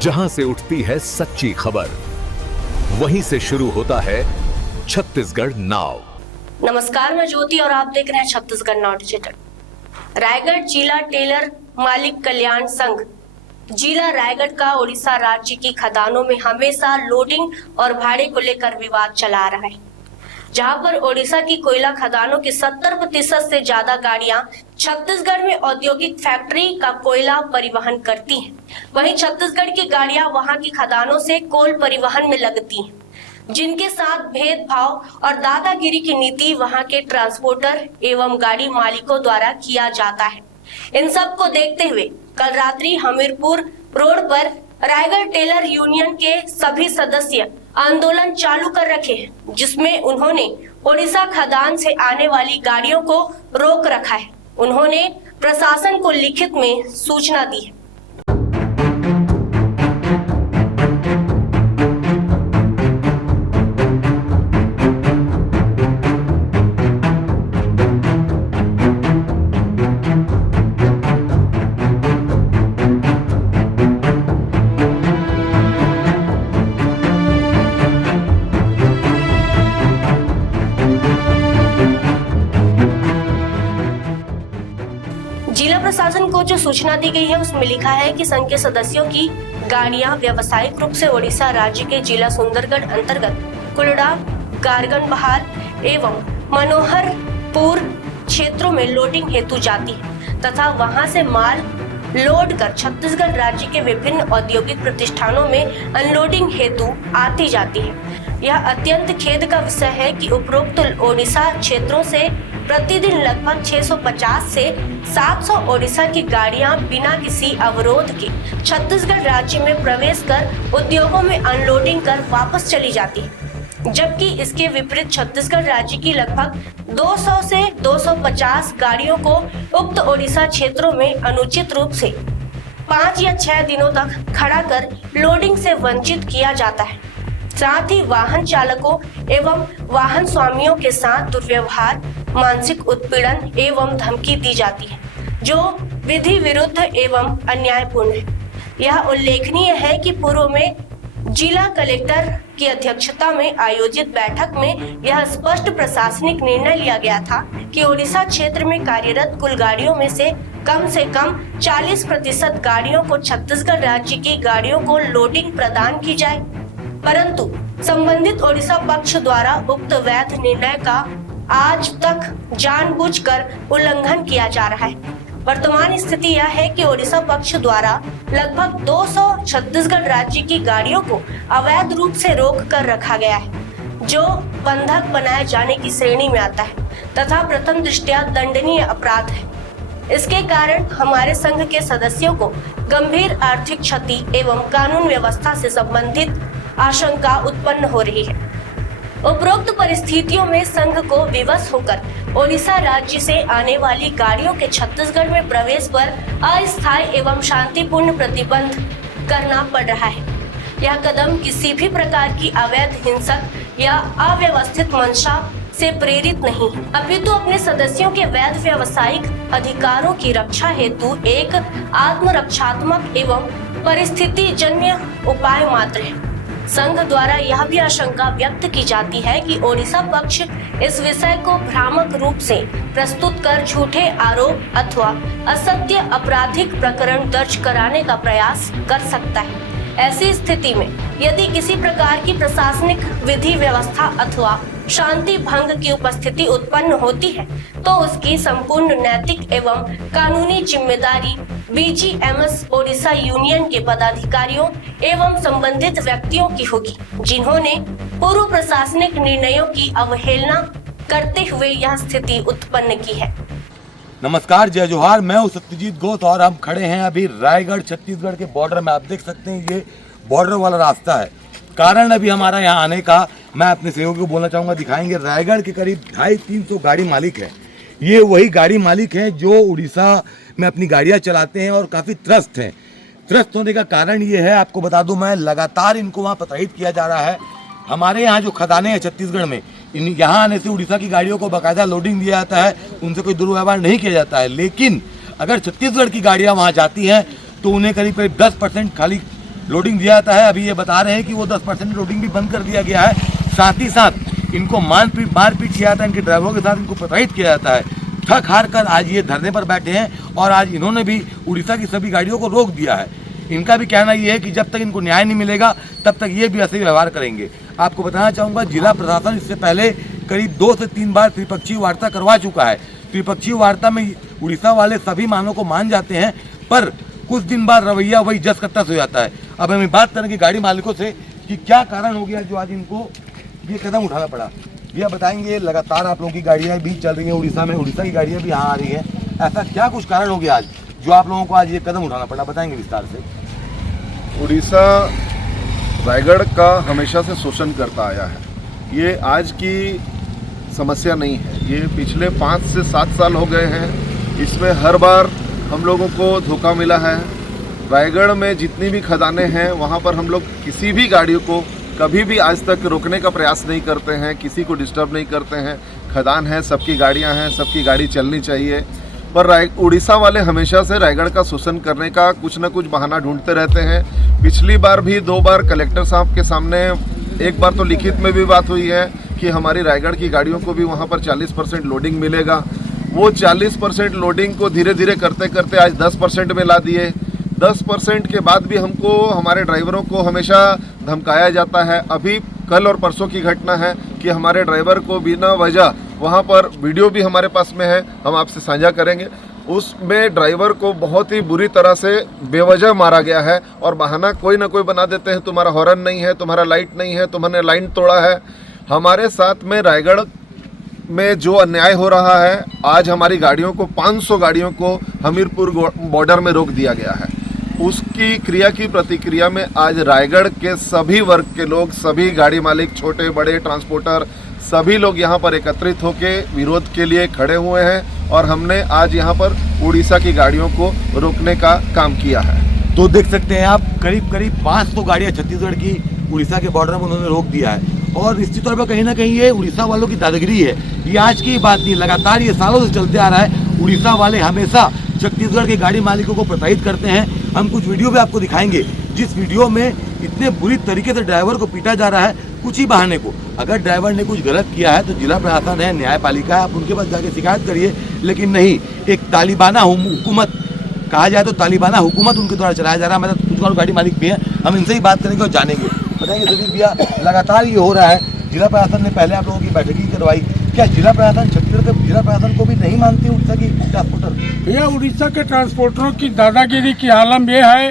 जहां से उठती है सच्ची खबर, वहीं से शुरू होता है छत्तीसगढ़ नाव। नमस्कार, मैं ज्योति और आप देख रहे हैं छत्तीसगढ़ नाव डिजिटल। रायगढ़ जिला टेलर मालिक कल्याण संघ जिला रायगढ़ का उड़ीसा राज्य की खदानों में हमेशा लोडिंग और भाड़े को लेकर विवाद चला रहा है, जहां पर ओडिशा की कोयला खदानों की 70% से ज्यादा गाड़ियां छत्तीसगढ़ में औद्योगिक फैक्ट्री का कोयला परिवहन करती हैं। वहीं छत्तीसगढ़ की गाड़ियां वहां की खदानों से कोल परिवहन में लगती हैं, जिनके साथ भेदभाव और दादागिरी की नीति वहां के ट्रांसपोर्टर एवं गाड़ी मालिकों द्वारा किया जाता है। इन सब को देखते हुए कल रात्रि हमीरपुर रोड पर रायगढ़ टेलर यूनियन के सभी सदस्य आंदोलन चालू कर रखे हैं, जिसमें उन्होंने ओडिशा खदान से आने वाली गाड़ियों को रोक रखा है। उन्होंने प्रशासन को लिखित में सूचना दी है। जिला प्रशासन को जो सूचना दी गई है उसमें लिखा है कि संघ के सदस्यों की गाड़ियां व्यावसायिक रूप से ओडिशा राज्य के जिला सुंदरगढ़ अंतर्गत कुलड़ा, गारगन बहार एवं मनोहरपुर क्षेत्रों में लोडिंग हेतु जाती है तथा वहां से माल लोड कर छत्तीसगढ़ राज्य के विभिन्न औद्योगिक प्रतिष्ठानों में अनलोडिंग हेतु आती जाती है। यह अत्यंत खेद का विषय है कि उपरोक्त ओडिशा क्षेत्रों से प्रतिदिन लगभग 650 से 700 ओडिशा की गाड़ियां बिना किसी अवरोध के छत्तीसगढ़ राज्य में प्रवेश कर उद्योगों में अनलोडिंग कर वापस चली जाती है, जबकि इसके विपरीत छत्तीसगढ़ राज्य की लगभग 200 से 250 गाड़ियों को उक्त ओडिशा क्षेत्रों में अनुचित रूप से 5 या 6 दिनों तक खड़ा कर लोडिंग से वंचित किया जाता है। साथ ही वाहन चालकों एवं वाहन स्वामियों के साथ दुर्व्यवहार, मानसिक उत्पीड़न एवं धमकी दी जाती है, जो विधि विरुद्ध एवं अन्यायपूर्ण है। यह उल्लेखनीय है कि पूर्व में जिला कलेक्टर की अध्यक्षता में आयोजित बैठक में यह स्पष्ट प्रशासनिक निर्णय लिया गया था कि ओडिशा क्षेत्र में कार्यरत कुल गाड़ियों में से कम 40% गाड़ियों को छत्तीसगढ़ राज्य की गाड़ियों को लोडिंग प्रदान की जाए, परंतु संबंधित ओडिशा पक्ष द्वारा उक्त वैध निर्णय का आज तक जानबूझकर उल्लंघन किया जा रहा है। वर्तमान स्थिति यह है कि ओडिशा पक्ष द्वारा लगभग 200 छत्तीसगढ़ राज्य की गाड़ियों को अवैध रूप से रोक कर रखा गया है, जो बंधक बनाए जाने की श्रेणी में आता है तथा प्रथम दृष्टया दंडनीय अपराध है। इसके कारण हमारे संघ के सदस्यों को गंभीर आर्थिक क्षति एवं कानून व्यवस्था से संबंधित आशंका उत्पन्न हो रही है। उपरोक्त परिस्थितियों में संघ को विवश होकर ओडिशा राज्य से आने वाली गाड़ियों के छत्तीसगढ़ में प्रवेश पर अस्थायी एवं शांतिपूर्ण प्रतिबंध करना पड़ रहा है। यह कदम किसी भी प्रकार की अवैध, हिंसक या अव्यवस्थित मंशा से प्रेरित नहीं, अपितु अपने सदस्यों के वैध व्यावसायिक अधिकारों की रक्षा हेतु एक आत्मरक्षात्मक एवं परिस्थिति जन्य उपाय मात्र है। संघ द्वारा यह भी आशंका व्यक्त की जाती है कि ओडिशा पक्ष इस विषय को भ्रामक रूप से प्रस्तुत कर झूठे आरोप अथवा असत्य आपराधिक प्रकरण दर्ज कराने का प्रयास कर सकता है। ऐसी स्थिति में यदि किसी प्रकार की प्रशासनिक विधि व्यवस्था अथवा शांति भंग की उपस्थिति उत्पन्न होती है तो उसकी संपूर्ण नैतिक एवं कानूनी जिम्मेदारी बीजीएमएस ओडिशा यूनियन के पदाधिकारियों एवं संबंधित व्यक्तियों की होगी, जिन्होंने पूर्व प्रशासनिक निर्णयों की अवहेलना करते हुए यह स्थिति उत्पन्न की है। नमस्कार, जय जोहार। मैं हूँ सत्यजीत घोष और हम खड़े हैं अभी रायगढ़ छत्तीसगढ़ के बॉर्डर में। आप देख सकते हैं ये बॉर्डर वाला रास्ता है। कारण अभी हमारा यहाँ आने का मैं अपने सहयोगी को बोलना चाहूँगा, दिखाएंगे। रायगढ़ के करीब 250-300 गाड़ी मालिक हैं। ये वही गाड़ी मालिक हैं जो उड़ीसा में अपनी गाड़ियाँ चलाते हैं और काफ़ी त्रस्त हैं। त्रस्त होने का कारण ये है, आपको बता दूं मैं, लगातार इनको वहाँ प्रताड़ित किया जा रहा है। हमारे यहाँ जो खदानें हैं छत्तीसगढ़ में, यहाँ आने से उड़ीसा की गाड़ियों को बाकायदा लोडिंग दिया जाता है, उनसे कोई दुर्व्यवहार नहीं किया जाता है। लेकिन अगर छत्तीसगढ़ की गाड़ियाँ वहाँ जाती हैं तो उन्हें करीब 10% खाली लोडिंग दिया जाता है। अभी ये बता रहे हैं कि वो 10% लोडिंग भी बंद कर दिया गया है। साथ ही साथ इनको मारपीट किया जाता है, इनके ड्राइवरों के साथ इनको प्रताड़ित किया जाता है। थक हार कर आज ये धरने पर बैठे हैं और आज इन्होंने भी उड़ीसा की सभी गाड़ियों को रोक दिया है। इनका भी कहना ये है कि जब तक इनको न्याय नहीं मिलेगा तब तक ये भी ऐसे ही व्यवहार करेंगे। आपको बताना चाहूँगा, जिला प्रशासन इससे पहले करीब 2 से 3 बार त्रिपक्षीय वार्ता करवा चुका है। त्रिपक्षीय वार्ता में उड़ीसा वाले सभी मानों को मान जाते हैं, पर कुछ दिन बाद रवैया वही जस का तस हो जाता है। अब हमें बात करेंगे गाड़ी मालिकों से कि क्या कारण हो गया जो आज इनको ये कदम उठाना पड़ा। भैया बताएंगे, लगातार आप लोगों की गाड़ियाँ भी चल रही हैं उड़ीसा में, उड़ीसा की गाड़ियाँ भी यहाँ आ रही हैं, ऐसा क्या कुछ कारण हो गया आज जो आप लोगों को आज ये कदम उठाना पड़ा, बताएंगे विस्तार से। उड़ीसा रायगढ़ का हमेशा से शोषण करता आया है। ये आज की समस्या नहीं है, ये पिछले 5 से 7 साल हो गए हैं। इसमें हर बार हम लोगों को धोखा मिला है। रायगढ़ में जितनी भी खदानें हैं वहाँ पर हम लोग किसी भी गाड़ियों को कभी भी आज तक रोकने का प्रयास नहीं करते हैं, किसी को डिस्टर्ब नहीं करते हैं। खदान है, सबकी गाड़ियाँ हैं, सबकी गाड़ी चलनी चाहिए। पर उड़ीसा वाले हमेशा से रायगढ़ का शोषण करने का कुछ न कुछ बहाना ढूंढते रहते हैं। पिछली बार भी 2 बार कलेक्टर साहब के सामने, एक बार तो लिखित में भी बात हुई है कि हमारी रायगढ़ की गाड़ियों को भी वहाँ पर 40% लोडिंग मिलेगा। वो 40% लोडिंग को धीरे धीरे करते करते आज 10% में ला दिए। 10% के बाद भी हमको, हमारे ड्राइवरों को हमेशा धमकाया जाता है। अभी कल और परसों की घटना है कि हमारे ड्राइवर को बिना वजह, वहाँ पर वीडियो भी हमारे पास में है, हम आपसे साझा करेंगे। उसमें ड्राइवर को बहुत ही बुरी तरह से बेवजह मारा गया है और बहाना कोई ना कोई बना देते हैं, तुम्हारा हॉर्न नहीं है, तुम्हारा लाइट नहीं है, तुमने लाइन तोड़ा है। हमारे साथ में रायगढ़ में जो अन्याय हो रहा है, आज हमारी गाड़ियों को, 500 गाड़ियों को हमीरपुर बॉर्डर में रोक दिया गया है। उसकी क्रिया की प्रतिक्रिया में आज रायगढ़ के सभी वर्ग के लोग, सभी गाड़ी मालिक, छोटे बड़े ट्रांसपोर्टर, सभी लोग यहाँ पर एकत्रित होकर विरोध के लिए खड़े हुए हैं और हमने आज यहाँ पर उड़ीसा की गाड़ियों को रोकने का काम किया है। तो देख सकते हैं आप, करीब 500 गाड़ियाँ छत्तीसगढ़ की उड़ीसा के बॉर्डर में उन्होंने रोक दिया है। और निश्चित तौर पर कहीं ना कहीं ये उड़ीसा वालों की दादागिरी है। ये आज की बात नहीं, लगातार ये सालों से चलते आ रहा है। उड़ीसा वाले हमेशा छत्तीसगढ़ के गाड़ी मालिकों को प्रताड़ित करते हैं। हम कुछ वीडियो भी आपको दिखाएंगे, जिस वीडियो में इतने बुरी तरीके से ड्राइवर को पीटा जा रहा है कुछ ही बहाने को। अगर ड्राइवर ने कुछ गलत किया है तो जिला प्रशासन है, न्यायपालिका है, आप उनके पास जाके शिकायत करिए। लेकिन नहीं, एक तालिबाना हुकूमत, कहा जाए तो तालिबाना हुकूमत उनके द्वारा चलाया जा रहा है। मतलब कुछ और गाड़ी मालिक भी है, हम इनसे ही बात करेंगे और जानेंगे। बताएंगे सतीश भैया, लगातार ये हो रहा है। जिला प्रशासन ने पहले आप लोगों की बैठक ही करवाई, क्या जिला प्रशासन, छत्तीसगढ़ के जिला प्रशासन को भी नहीं मानती उड़ीसा की ट्रांसपोर्टर? भैया, उड़ीसा के ट्रांसपोर्टरों की दादागिरी की आलम यह है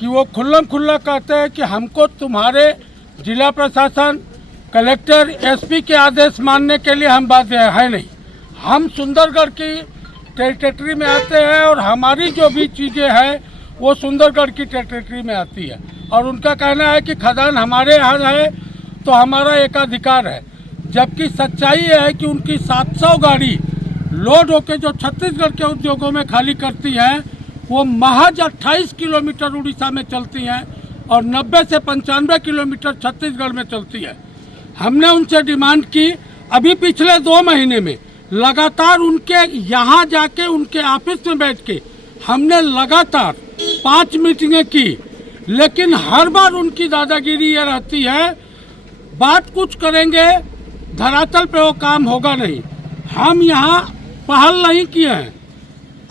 कि वो खुल्ला कहते हैं कि हमको तुम्हारे जिला प्रशासन, कलेक्टर, एसपी के आदेश मानने के लिए हम बाध्य है नहीं। हम सुंदरगढ़ की टेरिटरी में आते हैं और हमारी जो भी चीज़ें हैं वो सुंदरगढ़ की टेरिटरी में आती है। और उनका कहना है कि खदान हमारे यहाँ है तो हमारा एकाधिकार है, जबकि सच्चाई ये है कि उनकी 700 गाड़ी लोड होकर जो छत्तीसगढ़ के उद्योगों में खाली करती हैं वो महज 28 किलोमीटर उड़ीसा में चलती हैं और 90 से 95 किलोमीटर छत्तीसगढ़ में चलती है। हमने उनसे डिमांड की, अभी पिछले 2 महीने में लगातार उनके यहाँ जाके, उनके ऑफिस में बैठ के हमने लगातार 5 मीटिंगें की, लेकिन हर बार उनकी दादागिरी ये रहती है, बात कुछ करेंगे, धरातल पे वो काम होगा नहीं। हम यहाँ पहल नहीं किए हैं।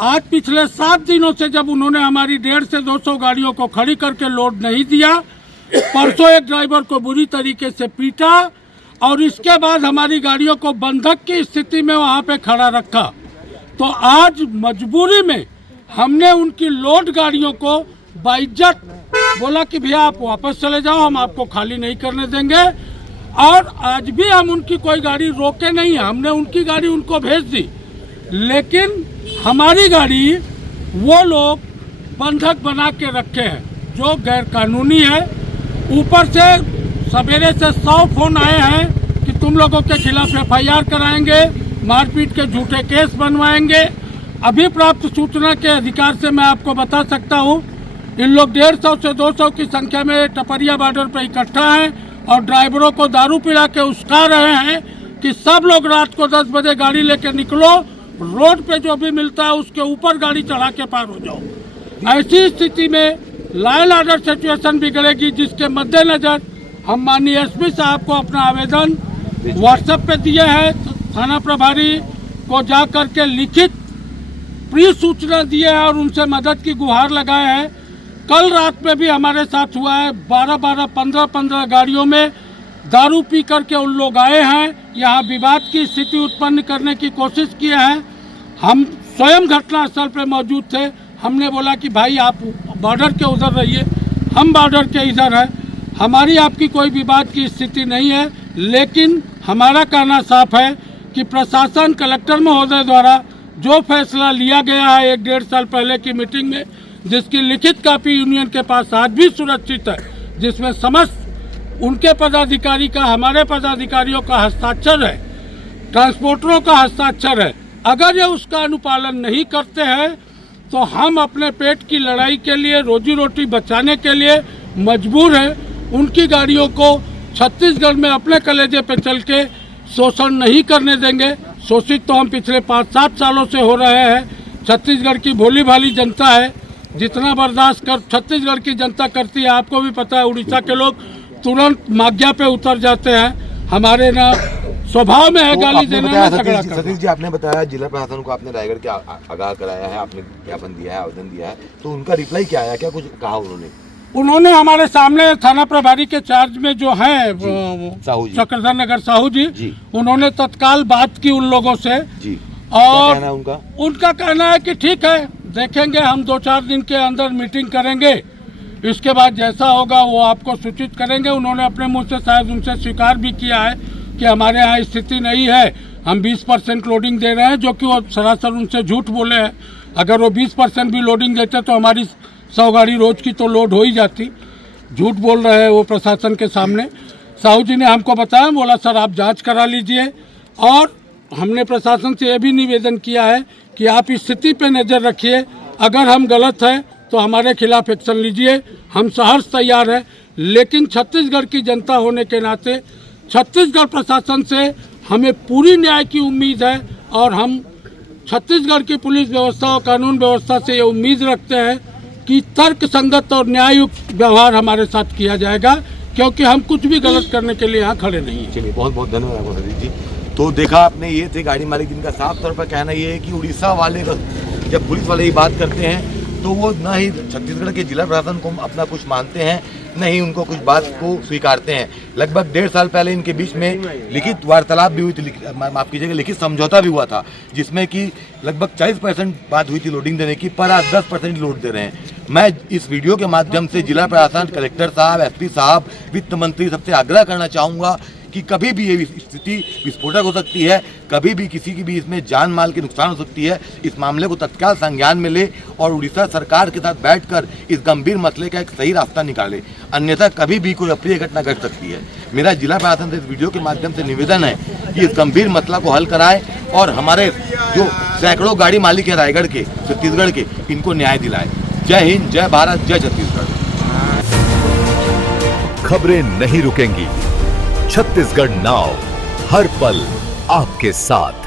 आज पिछले 7 दिनों से जब उन्होंने हमारी 150 से 200 गाड़ियों को खड़ी करके लोड नहीं दिया, परसों एक ड्राइवर को बुरी तरीके से पीटा और इसके बाद हमारी गाड़ियों को बंधक की स्थिति में वहाँ पे खड़ा रखा, तो आज मजबूरी में हमने उनकी लोड गाड़ियों को बाइज्जत बोला कि भैया आप वापस चले जाओ, हम आपको खाली नहीं करने देंगे। और आज भी हम उनकी कोई गाड़ी रोके नहीं, हमने उनकी गाड़ी उनको भेज दी, लेकिन हमारी गाड़ी वो लोग बंधक बना के रखे हैं जो गैर कानूनी है। ऊपर से सवेरे से 100 फोन आए हैं कि तुम लोगों के खिलाफ FIR कराएंगे, मारपीट के झूठे केस बनवाएंगे। अभी प्राप्त सूचना के अधिकार से मैं आपको बता सकता हूँ, इन लोग 150 से 200 की संख्या में टपरिया बॉर्डर पर इकट्ठा हैं और ड्राइवरों को दारू पिला के उस्का रहे हैं कि सब लोग रात को 10 बजे गाड़ी लेकर निकलो, रोड पे जो भी मिलता है उसके ऊपर गाड़ी चढ़ा के पार हो जाओ। ऐसी स्थिति में लॉ एंड ऑर्डर सिचुएशन बिगड़ेगी, जिसके मद्देनजर हम माननीय एसपी साहब को अपना आवेदन व्हाट्सएप पे दिए हैं। तो थाना प्रभारी को जा करके लिखित प्री सूचना दिए है और उनसे मदद की गुहार लगाए हैं। कल रात में भी हमारे साथ हुआ है, 12-12, 15-15 गाड़ियों में दारू पी करके उन लोग आए हैं, यहाँ विवाद की स्थिति उत्पन्न करने की कोशिश किए हैं। हम स्वयं घटनास्थल पर मौजूद थे। हमने बोला कि भाई आप बॉर्डर के उधर रहिए, हम बॉर्डर के इधर हैं, हमारी आपकी कोई विवाद की स्थिति नहीं है। लेकिन हमारा कहना साफ है कि प्रशासन कलेक्टर महोदय द्वारा जो फैसला लिया गया है 1-1.5 साल पहले की मीटिंग में, जिसकी लिखित कापी यूनियन के पास आज भी सुरक्षित है, जिसमें समस्त उनके पदाधिकारी का, हमारे पदाधिकारियों का हस्ताक्षर है, ट्रांसपोर्टरों का हस्ताक्षर है। अगर ये उसका अनुपालन नहीं करते हैं तो हम अपने पेट की लड़ाई के लिए, रोजी रोटी बचाने के लिए मजबूर हैं। उनकी गाड़ियों को छत्तीसगढ़ में अपने कलेजे पे चल के शोषण नहीं करने देंगे। शोषित तो हम पिछले 5-7 सालों से हो रहे हैं। छत्तीसगढ़ की भोली भाली जनता है, जितना बर्दाश्त कर छत्तीसगढ़ की जनता करती है आपको भी पता है। उड़ीसा के लोग तुरंत माग्या पे उतर जाते हैं। हमारे ना स्वभाव में है तो गाली आपने देना बताया, ना झगड़ा करना। सतीश जी आपने बताया जिला प्रशासन को आपने रायगढ़ के आगाह कराया है, आपने ज्ञापन दिया है, आवेदन दिया है, तो उनका रिप्लाई क्या आया, क्या कुछ कहा उन्होंने? उन्होंने हमारे सामने थाना प्रभारी के चार्ज में जो हैं साहू जी, चक्रधर नगर साहू जी। जी, उन्होंने तत्काल बात की उन लोगों से। जी, और क्या कहना है उनका? उनका कहना है कि ठीक है, देखेंगे, हम 2-4 दिन के अंदर मीटिंग करेंगे, इसके बाद जैसा होगा वो आपको सूचित करेंगे। उन्होंने अपने मुंह से शायद उनसे स्वीकार भी किया है कि हमारे यहाँ स्थिति नहीं है, हम 20% लोडिंग दे रहे हैं, जो कि वो सरासर उनसे झूठ बोले हैं। अगर वो 20% भी लोडिंग देते तो हमारी 100 गाड़ी रोज की तो लोड हो ही जाती। झूठ बोल रहे हैं वो प्रशासन के सामने। साहू जी ने हमको बताया, बोला सर आप जांच करा लीजिए। और हमने प्रशासन से यह भी निवेदन किया है कि आप इस स्थिति पे नज़र रखिए, अगर हम गलत हैं तो हमारे खिलाफ एक्शन लीजिए, हम सहर्ष तैयार हैं। लेकिन छत्तीसगढ़ की जनता होने के नाते छत्तीसगढ़ प्रशासन से हमें पूरी न्याय की उम्मीद है और हम छत्तीसगढ़ की पुलिस व्यवस्था और कानून व्यवस्था से ये उम्मीद रखते हैं कि तर्क संगत और न्याययुक्त व्यवहार हमारे साथ किया जाएगा, क्योंकि हम कुछ भी गलत करने के लिए यहाँ खड़े नहीं हैं। चलिए, बहुत बहुत धन्यवाद आपको सतीश जी। तो देखा आपने, ये थे गाड़ी मालिक, इनका साफ तौर पर कहना ये है कि उड़ीसा वाले जब पुलिस वाले ही बात करते हैं तो वो न ही छत्तीसगढ़ के जिला प्रशासन को अपना कुछ मानते हैं, न ही उनको कुछ बात को स्वीकारते हैं। लगभग 1.5 साल पहले इनके बीच में लिखित वार्तालाप भी हुई थी, माफ कीजिएगा, लिखित समझौता भी हुआ था, जिसमें कि लगभग 40% बात हुई थी लोडिंग देने की, पर आज 10% लोड दे रहे हैं। मैं इस वीडियो के माध्यम से जिला प्रशासन, कलेक्टर साहब, एसपी साहब, वित्त मंत्री सबसे आग्रह करना चाहूँगा कि कभी भी ये स्थिति विस्फोटक हो सकती है, कभी भी किसी की भी इसमें जान माल के नुकसान हो सकती है। इस मामले को तत्काल संज्ञान में ले और उड़ीसा सरकार के साथ बैठकर इस गंभीर मसले का एक सही रास्ता निकाले, अन्यथा कभी भी कोई अप्रिय घटना घट सकती है। मेरा जिला प्रशासन से इस वीडियो के माध्यम से निवेदन है कि इस गंभीर मसला को हल कराएं और हमारे जो सैकड़ों गाड़ी मालिक है रायगढ़ के, छत्तीसगढ़ के, इनको न्याय दिलाएं। जय हिंद, जय भारत, जय छत्तीसगढ़। खबरें नहीं रुकेंगी, छत्तीसगढ़ नाउ हर पल आपके साथ।